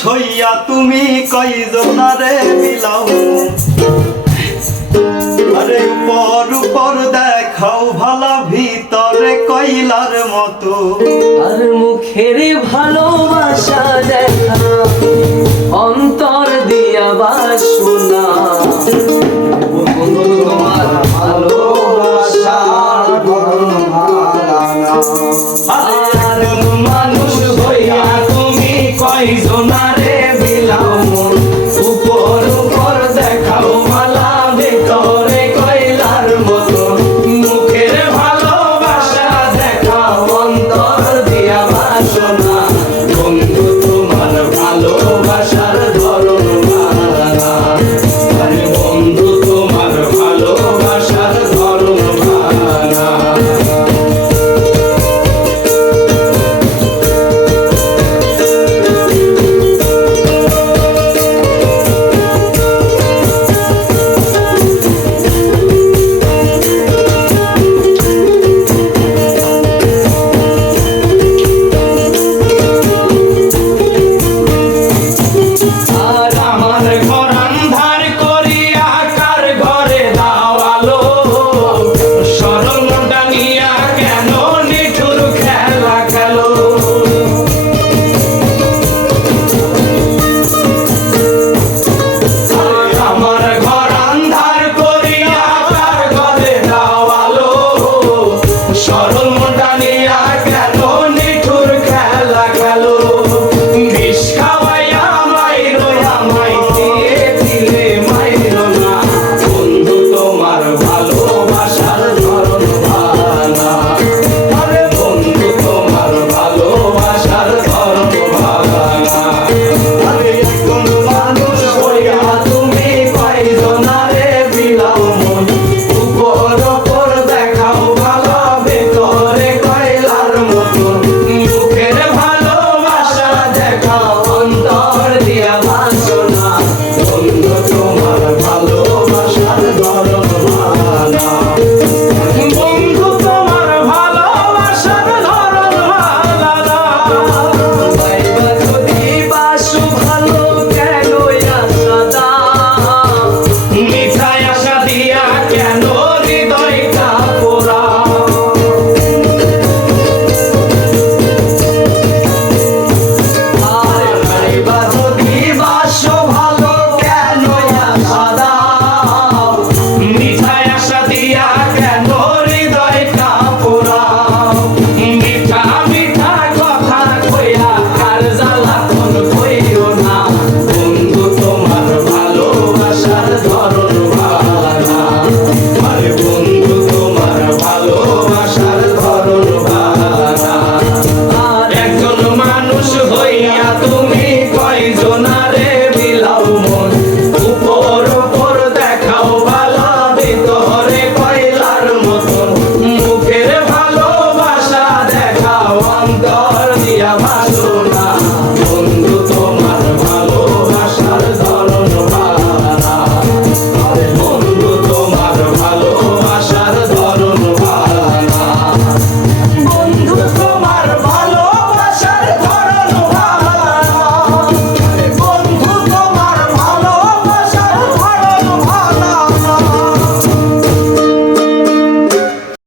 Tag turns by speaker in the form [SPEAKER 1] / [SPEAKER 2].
[SPEAKER 1] সইয়া তুমি কই জোনারে মিলাও আরে উপর উপর দেখাও ভালা, ভিতরে কইলার মতো।
[SPEAKER 2] আর মুখের ভালোবাসা